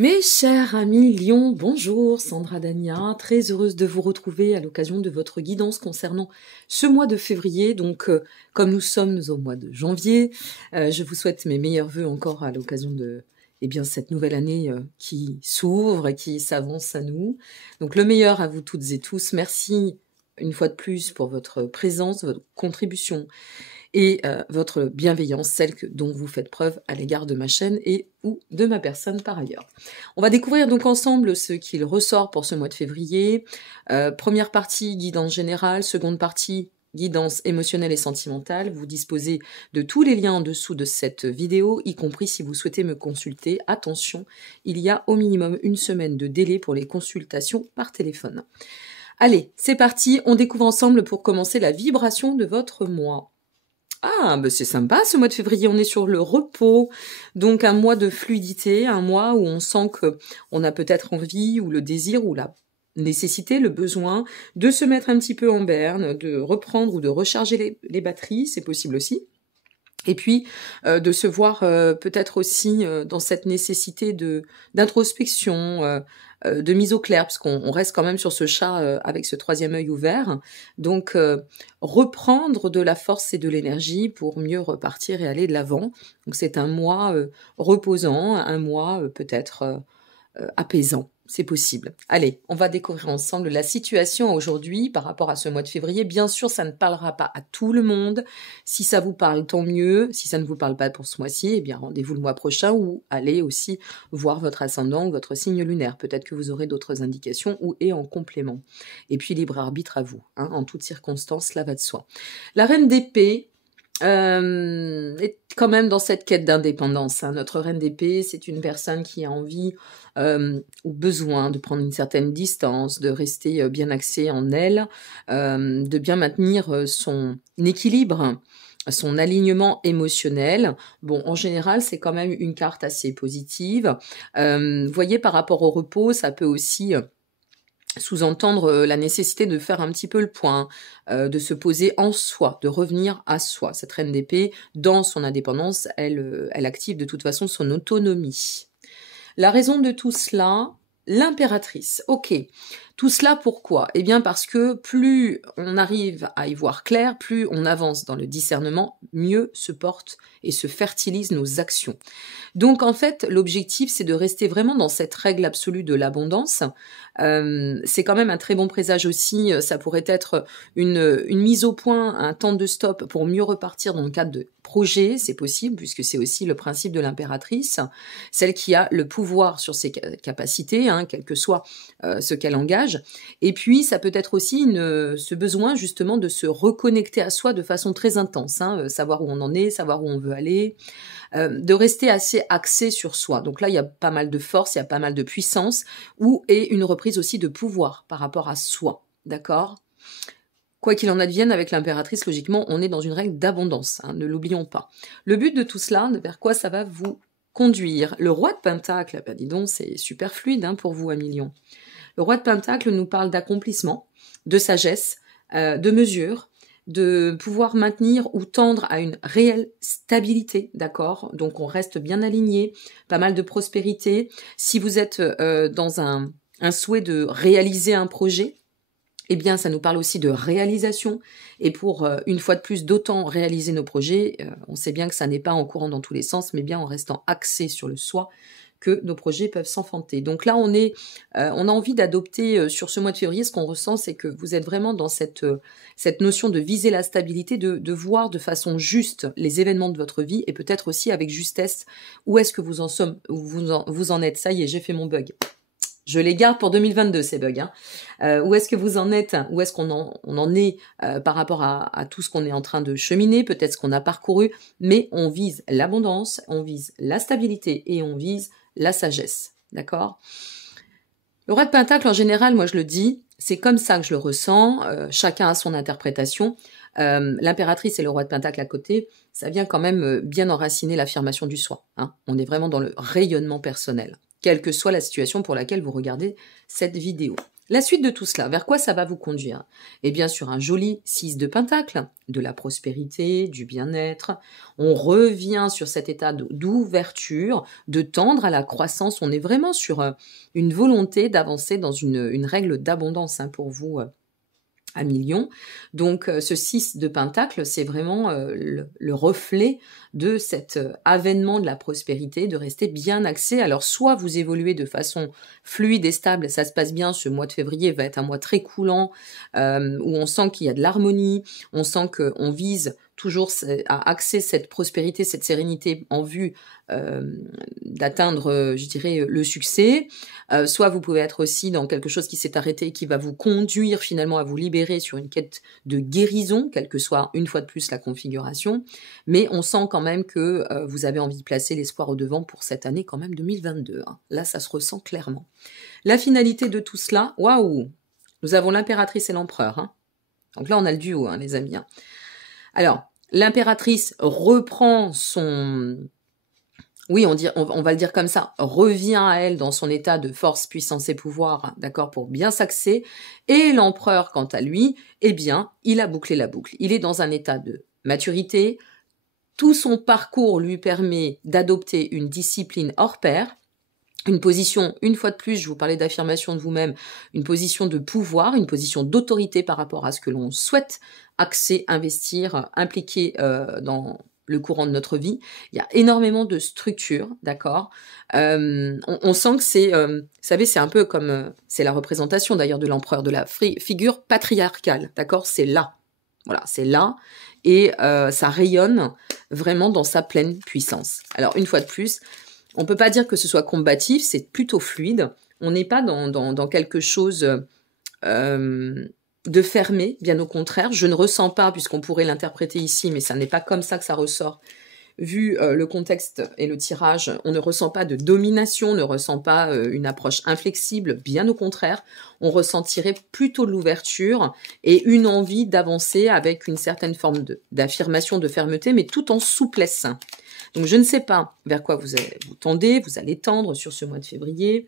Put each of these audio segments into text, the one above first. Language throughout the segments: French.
Mes chers amis Lion, bonjour, Sandra Dania, très heureuse de vous retrouver à l'occasion de votre guidance concernant ce mois de février. Donc, comme nous sommes au mois de janvier, je vous souhaite mes meilleurs vœux encore à l'occasion de cette nouvelle année qui s'ouvre et qui s'avance à nous. Donc, le meilleur à vous toutes et tous. Merci une fois de plus pour votre présence, votre contribution et votre bienveillance, celle dont vous faites preuve à l'égard de ma chaîne et ou de ma personne par ailleurs. On va découvrir donc ensemble ce qu'il ressort pour ce mois de février. Première partie, guidance générale. Seconde partie, guidance émotionnelle et sentimentale. Vous disposez de tous les liens en dessous de cette vidéo, y compris si vous souhaitez me consulter. Attention, il y a au minimum une semaine de délai pour les consultations par téléphone. Allez, c'est parti, on découvre ensemble pour commencer la vibration de votre mois. Ah, bah c'est sympa, ce mois de février, on est sur le repos, donc un mois de fluidité, un mois où on sent que on a peut-être envie, ou le désir, ou la nécessité, le besoin de se mettre un petit peu en berne, de reprendre ou de recharger les batteries, c'est possible aussi. Et puis, de se voir peut-être aussi dans cette nécessité d'introspection, de mise au clair, parce qu'on reste quand même sur ce chat avec ce troisième œil ouvert. Donc, reprendre de la force et de l'énergie pour mieux repartir et aller de l'avant. Donc, c'est un mois reposant, un mois peut-être apaisant. C'est possible. Allez, on va découvrir ensemble la situation aujourd'hui par rapport à ce mois de février. Bien sûr, ça ne parlera pas à tout le monde. Si ça vous parle, tant mieux. Si ça ne vous parle pas pour ce mois-ci, eh bien, rendez-vous le mois prochain ou allez aussi voir votre ascendant ou votre signe lunaire. Peut-être que vous aurez d'autres indications ou et en complément. Et puis, libre arbitre à vous. Hein, en toutes circonstances, cela va de soi. La reine d'épée est quand même dans cette quête d'indépendance. Hein. Notre reine d'épée, c'est une personne qui a envie ou besoin de prendre une certaine distance, de rester bien axée en elle, de bien maintenir son équilibre, son alignement émotionnel. Bon, en général, c'est quand même une carte assez positive. Vous voyez, par rapport au repos, ça peut aussi sous-entendre la nécessité de faire un petit peu le point, de se poser en soi, de revenir à soi. Cette reine d'épée, dans son indépendance, elle active de toute façon son autonomie. La raison de tout cela, l'impératrice. Ok, tout cela pourquoi? Eh bien parce que plus on arrive à y voir clair, plus on avance dans le discernement, mieux se portent et se fertilisent nos actions. Donc en fait, l'objectif c'est de rester vraiment dans cette règle absolue de l'abondance. C'est quand même un très bon présage aussi, ça pourrait être une mise au point, un temps de stop pour mieux repartir dans le cadre de projets, c'est possible puisque c'est aussi le principe de l'impératrice, celle qui a le pouvoir sur ses capacités, hein, quel que soit ce qu'elle engage. Et puis, ça peut être aussi ce besoin justement de se reconnecter à soi de façon très intense, hein, savoir où on en est, savoir où on veut aller, de rester assez axé sur soi. Donc là, il y a pas mal de force, il y a pas mal de puissance, et une reprise aussi de pouvoir par rapport à soi, d'accord ? Quoi qu'il en advienne, avec l'impératrice, logiquement, on est dans une règle d'abondance, hein, ne l'oublions pas. Le but de tout cela, vers quoi ça va vous conduire? Le roi de Pentacle, ben dis donc, c'est super fluide hein, pour vous, amis Lion. Le roi de Pentacle nous parle d'accomplissement, de sagesse, de mesure, de pouvoir maintenir ou tendre à une réelle stabilité, d'accord? Donc on reste bien aligné, pas mal de prospérité. Si vous êtes dans un souhait de réaliser un projet, eh bien, ça nous parle aussi de réalisation. Et pour, une fois de plus, d'autant réaliser nos projets, on sait bien que ça n'est pas en courant dans tous les sens, mais bien en restant axé sur le soi, que nos projets peuvent s'enfanter. Donc là, on a envie d'adopter sur ce mois de février, ce qu'on ressent, c'est que vous êtes vraiment dans cette notion de viser la stabilité, de voir de façon juste les événements de votre vie et peut-être aussi avec justesse où est-ce que vous en êtes. Ça y est, j'ai fait mon bug. Je les garde pour 2022, ces bugs. Hein. Où est-ce que vous en êtes? Où est-ce qu'on en est par rapport à tout ce qu'on est en train de cheminer, peut-être ce qu'on a parcouru, mais on vise l'abondance, on vise la stabilité et on vise la sagesse. D'accord? Le roi de Pentacle, en général, moi je le dis, c'est comme ça que je le ressens, chacun a son interprétation. L'impératrice et le roi de Pentacle à côté, ça vient quand même bien enraciner l'affirmation du soi. Hein. On est vraiment dans le rayonnement personnel, quelle que soit la situation pour laquelle vous regardez cette vidéo. La suite de tout cela, vers quoi ça va vous conduire? Eh bien, sur un joli 6 de Pentacle, de la prospérité, du bien-être. On revient sur cet état d'ouverture, de tendre à la croissance. On est vraiment sur une volonté d'avancer dans une règle d'abondance hein, pour vous. À millions. Donc ce 6 de Pentacle, c'est vraiment le reflet de cet avènement de la prospérité, de rester bien axé. Alors soit vous évoluez de façon fluide et stable, ça se passe bien, ce mois de février va être un mois très coulant, où on sent qu'il y a de l'harmonie, on sent qu'on vise toujours à axer cette prospérité, cette sérénité en vue d'atteindre, je dirais, le succès. Soit vous pouvez être aussi dans quelque chose qui s'est arrêté et qui va vous conduire finalement à vous libérer sur une quête de guérison, quelle que soit une fois de plus la configuration. Mais on sent quand même que vous avez envie de placer l'espoir au devant pour cette année quand même 2022. Hein. Là, ça se ressent clairement. La finalité de tout cela, waouh, nous avons l'impératrice et l'empereur. Hein. Donc là, on a le duo, hein, les amis. Hein. Alors, l'impératrice reprend son... Oui, on va le dire comme ça, revient à elle dans son état de force, puissance et pouvoir, hein, d'accord, pour bien s'axer. Et l'empereur, quant à lui, eh bien, il a bouclé la boucle. Il est dans un état de maturité. Tout son parcours lui permet d'adopter une discipline hors pair. Une position, une fois de plus, je vous parlais d'affirmation de vous-même, une position de pouvoir, une position d'autorité par rapport à ce que l'on souhaite axer, investir, impliquer dans le courant de notre vie. Il y a énormément de structures, d'accord. On sent que c'est, vous savez, c'est un peu comme, c'est la représentation d'ailleurs de l'empereur, de la figure patriarcale, d'accord. C'est là, voilà, c'est là, et ça rayonne vraiment dans sa pleine puissance. Alors une fois de plus, on peut pas dire que ce soit combatif, c'est plutôt fluide. On n'est pas dans quelque chose de fermé, bien au contraire. Je ne ressens pas, puisqu'on pourrait l'interpréter ici, mais ça n'est pas comme ça que ça ressort. Vu le contexte et le tirage, on ne ressent pas de domination, on ne ressent pas une approche inflexible, bien au contraire. On ressentirait plutôt de l'ouverture et une envie d'avancer avec une certaine forme d'affirmation, de fermeté, mais tout en souplesse. Donc je ne sais pas vers quoi vous tendez, vous allez tendre sur ce mois de février,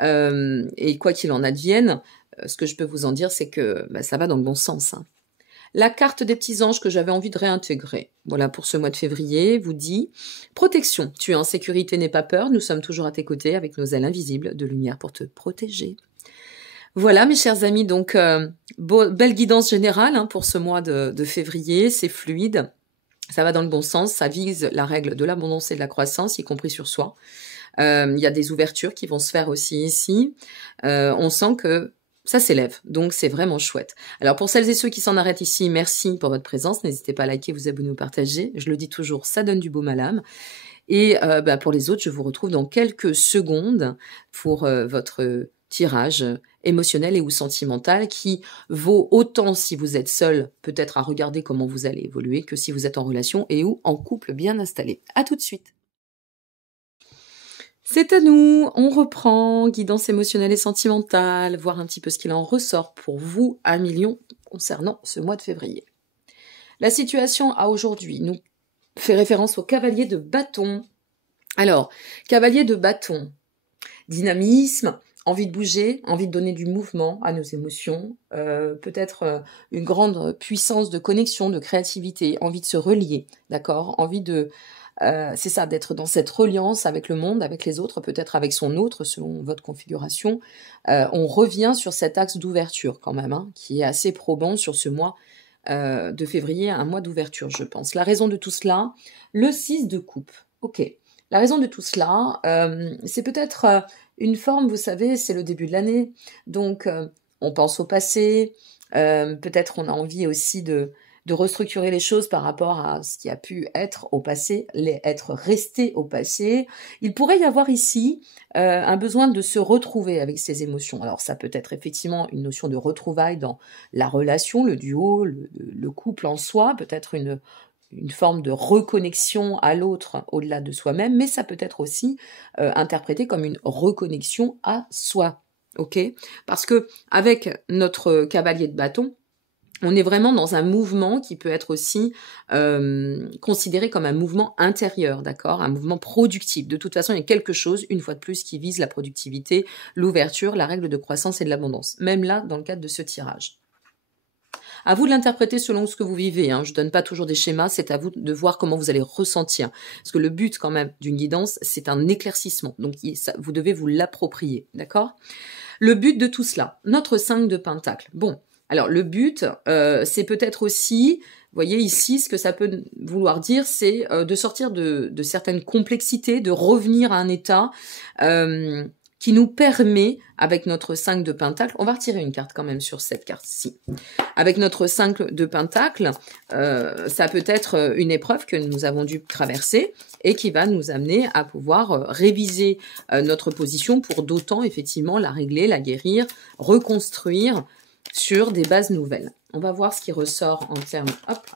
et quoi qu'il en advienne, ce que je peux vous en dire, c'est que ça va dans le bon sens. Hein. La carte des petits anges que j'avais envie de réintégrer, voilà, pour ce mois de février, vous dit « Protection, tu es en sécurité, n'aie pas peur, nous sommes toujours à tes côtés avec nos ailes invisibles de lumière pour te protéger. » Voilà, mes chers amis, donc belle guidance générale hein, pour ce mois de février, c'est fluide. Ça va dans le bon sens, ça vise la règle de l'abondance et de la croissance, y compris sur soi. Il y a des ouvertures qui vont se faire aussi ici. On sent que ça s'élève, donc c'est vraiment chouette. Alors pour celles et ceux qui s'en arrêtent ici, merci pour votre présence. N'hésitez pas à liker, vous abonner ou partager. Je le dis toujours, ça donne du baume à l'âme. Et pour les autres, je vous retrouve dans quelques secondes pour votre tirage émotionnel et ou sentimental qui vaut autant si vous êtes seul, peut-être à regarder comment vous allez évoluer, que si vous êtes en relation et ou en couple bien installé. À tout de suite. C'est à nous, on reprend, guidance émotionnelle et sentimentale, voir un petit peu ce qu'il en ressort pour vous, 1 million, concernant ce mois de février. La situation à aujourd'hui nous fait référence au cavalier de bâton. Alors, cavalier de bâton, dynamisme, envie de bouger, envie de donner du mouvement à nos émotions, peut-être une grande puissance de connexion, de créativité, envie de se relier, d'accord, envie de... c'est ça, d'être dans cette reliance avec le monde, avec les autres, peut-être avec son autre, selon votre configuration. On revient sur cet axe d'ouverture quand même, hein, qui est assez probant sur ce mois de février, un mois d'ouverture, je pense. La raison de tout cela, le 6 de coupe. Ok. La raison de tout cela, c'est peut-être une forme, vous savez, c'est le début de l'année, donc on pense au passé, peut-être on a envie aussi de restructurer les choses par rapport à ce qui a pu être au passé, être resté au passé. Il pourrait y avoir ici un besoin de se retrouver avec ses émotions. Alors ça peut être effectivement une notion de retrouvailles dans la relation, le duo, le couple en soi, peut-être une forme de reconnexion à l'autre au-delà de soi-même, mais ça peut être aussi interprété comme une reconnexion à soi, ok ? Parce que avec notre cavalier de bâton, On est vraiment dans un mouvement qui peut être aussi considéré comme un mouvement intérieur, d'accord? Un mouvement productif. De toute façon, il y a quelque chose, une fois de plus, qui vise la productivité, l'ouverture, la règle de croissance et de l'abondance. Même là, dans le cadre de ce tirage. À vous de l'interpréter selon ce que vous vivez. Hein. Je ne donne pas toujours des schémas, c'est à vous de voir comment vous allez ressentir. Parce que le but quand même d'une guidance, c'est un éclaircissement. Donc vous devez vous l'approprier, d'accord? Le but de tout cela, notre 5 de Pentacle. Bon, alors le but, c'est peut-être aussi, vous voyez ici, ce que ça peut vouloir dire, c'est de sortir de certaines complexités, de revenir à un état qui nous permet, avec notre 5 de Pentacle, on va retirer une carte quand même sur cette carte-ci. Avec notre 5 de Pentacle, ça peut être une épreuve que nous avons dû traverser et qui va nous amener à pouvoir réviser notre position pour d'autant, effectivement, la régler, la guérir, reconstruire sur des bases nouvelles. On va voir ce qui ressort en termes... Hop.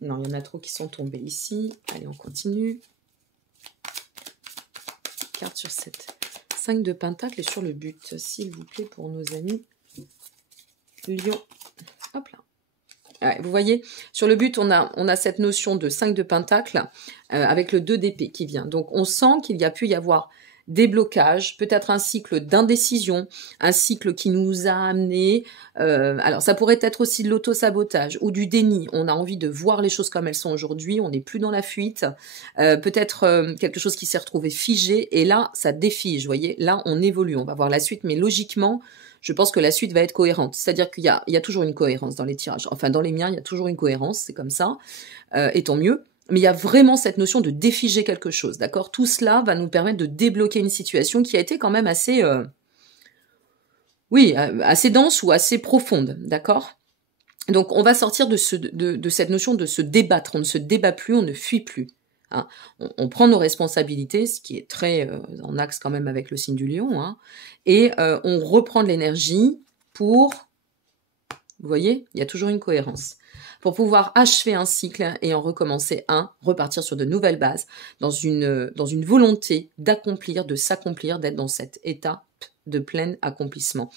Non, il y en a trop qui sont tombés ici. Allez, on continue. Carte sur 7. 5 de Pentacle et sur le but, s'il vous plaît, pour nos amis Lion. Hop là. Ouais, vous voyez, sur le but, on a cette notion de 5 de Pentacle avec le 2 d'épée qui vient. Donc, on sent qu'il y a pu y avoir des blocages, peut-être un cycle d'indécision, un cycle qui nous a amené... alors, ça pourrait être aussi de l'auto-sabotage ou du déni. On a envie de voir les choses comme elles sont aujourd'hui, on n'est plus dans la fuite. Peut-être quelque chose qui s'est retrouvé figé, et là, ça défige, vous voyez. Là, on évolue, on va voir la suite, mais logiquement... Je pense que la suite va être cohérente. C'est-à-dire qu'il y a toujours une cohérence dans les tirages. Enfin, dans les miens, il y a toujours une cohérence, c'est comme ça, et tant mieux. Mais il y a vraiment cette notion de défiger quelque chose, d'accord? Tout cela va nous permettre de débloquer une situation qui a été quand même assez... assez dense ou assez profonde, d'accord? Donc, on va sortir de cette notion de se débattre. On ne se débat plus, on ne fuit plus. Hein. On prend nos responsabilités, ce qui est très en axe quand même avec le signe du lion, hein, et on reprend de l'énergie pour, vous voyez, il y a toujours une cohérence, pour pouvoir achever un cycle et en recommencer un, repartir sur de nouvelles bases, dans une volonté d'accomplir, de s'accomplir, d'être dans cet état de plein accomplissement.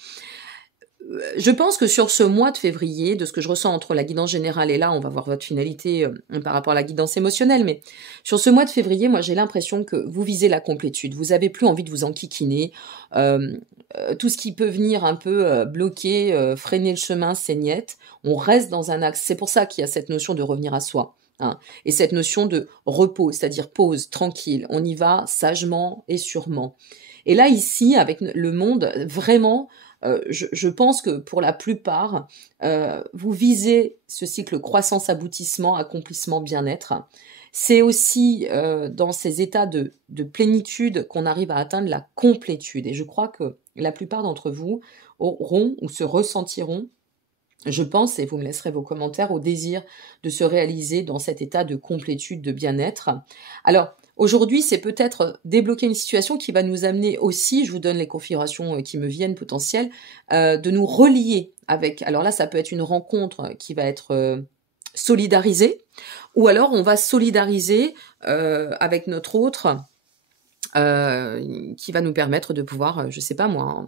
Je pense que sur ce mois de février, de ce que je ressens entre la guidance générale et là, on va voir votre finalité par rapport à la guidance émotionnelle, mais sur ce mois de février, moi j'ai l'impression que vous visez la complétude. Vous avez plus envie de vous enquiquiner. Tout ce qui peut venir un peu bloquer, freiner le chemin, c'est niette. On reste dans un axe. C'est pour ça qu'il y a cette notion de revenir à soi. Hein, et cette notion de repos, c'est-à-dire pause, tranquille. On y va sagement et sûrement. Et là, ici, avec le monde, vraiment... je pense que pour la plupart, vous visez ce cycle croissance-aboutissement, accomplissement, bien-être. C'est aussi dans ces états de plénitude qu'on arrive à atteindre la complétude. Et je crois que la plupart d'entre vous auront ou se ressentiront, je pense, et vous me laisserez vos commentaires, au désir de se réaliser dans cet état de complétude, de bien-être. Alors, aujourd'hui, c'est peut-être débloquer une situation qui va nous amener aussi, je vous donne les configurations qui me viennent potentielles, de nous relier avec, alors là, ça peut être une rencontre qui va être solidarisée, ou alors on va solidariser avec notre autre, qui va nous permettre de pouvoir, je sais pas moi,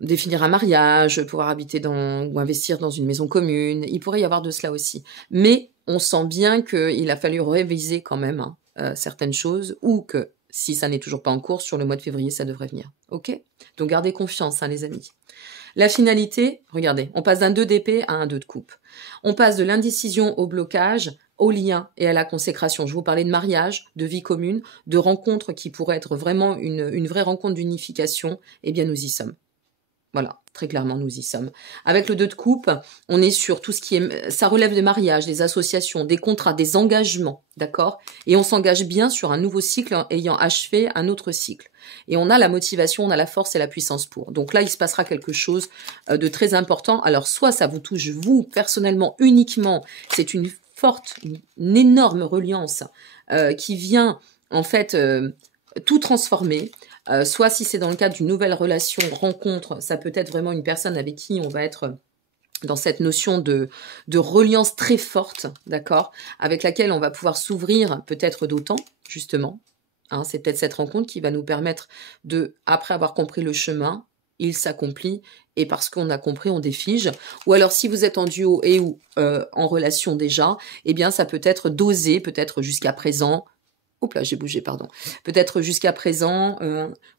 définir un mariage, pouvoir habiter ou investir dans une maison commune. Il pourrait y avoir de cela aussi. Mais on sent bien qu'il a fallu réviser quand même certaines choses, ou que si ça n'est toujours pas en cours, sur le mois de février, ça devrait venir. Ok? Donc gardez confiance, hein, les amis. La finalité, regardez, on passe d'un 2 d'épée à un 2 de coupe. On passe de l'indécision au blocage, au lien et à la consécration. Je vous parlais de mariage, de vie commune, de rencontres qui pourraient être vraiment une vraie rencontre d'unification. Eh bien, nous y sommes. Voilà, très clairement, nous y sommes. Avec le 2 de coupe, on est sur tout ce qui est... Ça relève des mariages, des associations, des contrats, des engagements, d'accord? Et on s'engage bien sur un nouveau cycle ayant achevé un autre cycle. Et on a la motivation, on a la force et la puissance pour. Donc là, il se passera quelque chose de très important. Alors, soit ça vous touche, vous, personnellement, uniquement, c'est une forte, une énorme reliance qui vient, en fait, tout transformer. Soit si c'est dans le cadre d'une nouvelle relation, rencontre, ça peut être vraiment une personne avec qui on va être dans cette notion de reliance très forte, d'accord, avec laquelle on va pouvoir s'ouvrir peut-être d'autant, justement. Hein, c'est peut-être cette rencontre qui va nous permettre de, après avoir compris le chemin, il s'accomplit, et parce qu'on a compris, on défige. Ou alors, si vous êtes en duo et ou en relation déjà, eh bien, ça peut être dosé, peut-être jusqu'à présent. Oups là, j'ai bougé, pardon. Peut-être jusqu'à présent,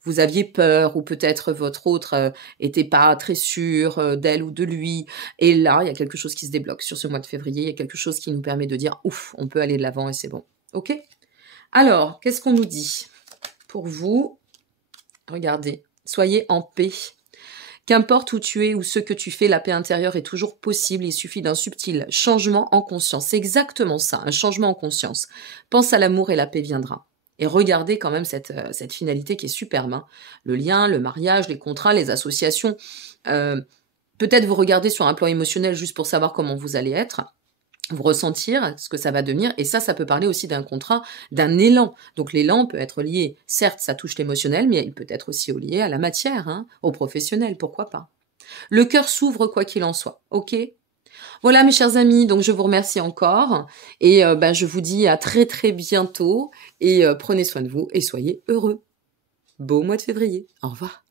vous aviez peur, ou peut-être votre autre était pas très sûr d'elle ou de lui. Et là, il y a quelque chose qui se débloque sur ce mois de février. Il y a quelque chose qui nous permet de dire, ouf, on peut aller de l'avant et c'est bon. Ok? Alors, qu'est-ce qu'on nous dit pour vous? Regardez, soyez en paix. Qu'importe où tu es ou ce que tu fais, la paix intérieure est toujours possible. Il suffit d'un subtil changement en conscience. C'est exactement ça, un changement en conscience. Pense à l'amour et la paix viendra. Et regardez quand même cette finalité qui est superbe. Hein. Le lien, le mariage, les contrats, les associations. Peut-être vous regardez sur un plan émotionnel juste pour savoir comment vous allez être. Vous ressentir ce que ça va devenir, et ça peut parler aussi d'un contrat, d'un élan. Donc l'élan peut être lié, certes ça touche l'émotionnel, mais il peut être aussi lié à la matière, hein, au professionnel, pourquoi pas. Le cœur s'ouvre quoi qu'il en soit, ok? Voilà mes chers amis, donc je vous remercie encore, et je vous dis à très très bientôt, et prenez soin de vous, et soyez heureux. Beau mois de février, au revoir.